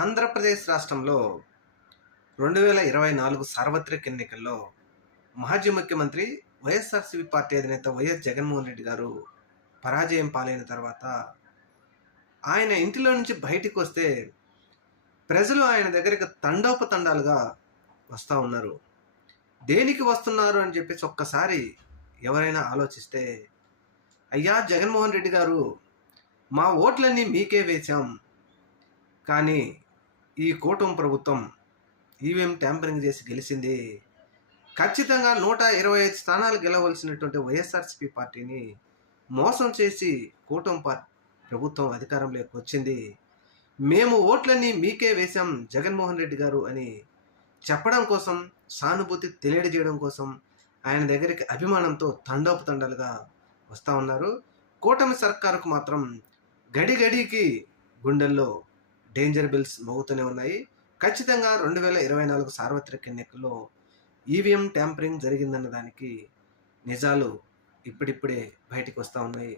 ఆంధ్రప్రదేశ్ రాష్ట్రంలో రెండు వేల ఇరవై నాలుగు సార్వత్రిక ఎన్నికల్లో మాజీ ముఖ్యమంత్రి వైఎస్ఆర్సీపీ పార్టీ అధినేత వైఎస్ జగన్మోహన్ రెడ్డి గారు పరాజయం పాలైన తర్వాత ఆయన ఇంటిలో నుంచి బయటికి వస్తే ప్రజలు ఆయన దగ్గరికి తండోపతండాలుగా వస్తూ ఉన్నారు. దేనికి వస్తున్నారు అని చెప్పేసి ఒక్కసారి ఎవరైనా ఆలోచిస్తే అయ్యా జగన్మోహన్ రెడ్డి గారు మా ఓట్లన్నీ మీకే వేశాం. కానీ ఈ కూటమి ప్రభుత్వం ఈవీఎం ట్యాంపరింగ్ చేసి గెలిచింది. ఖచ్చితంగా నూట ఇరవై ఐదు స్థానాలు గెలవలసినటువంటి వైఎస్ఆర్సీపీ పార్టీని మోసం చేసి కూటమి పార్టీ ప్రభుత్వం అధికారంలోకి వచ్చింది. మేము ఓట్లన్నీ మీకే వేశాం జగన్మోహన్ రెడ్డి గారు అని చెప్పడం కోసం సానుభూతి తెలియజేయడం కోసం ఆయన దగ్గరికి అభిమానంతో తండోపతండాలుగా వస్తూ ఉన్నారు. కూటమి సర్కారుకు మాత్రం గడి గడికి గుండెల్లో డేంజర్ బిల్స్ మోగుతూనే ఉన్నాయి. ఖచ్చితంగా రెండు వేల ఇరవై నాలుగు సార్వత్రిక ఎన్నికల్లో ఈవీఎం ట్యాంపరింగ్ జరిగిందన్న దానికి నిజాలు ఇప్పుడిప్పుడే బయటికి వస్తూ ఉన్నాయి.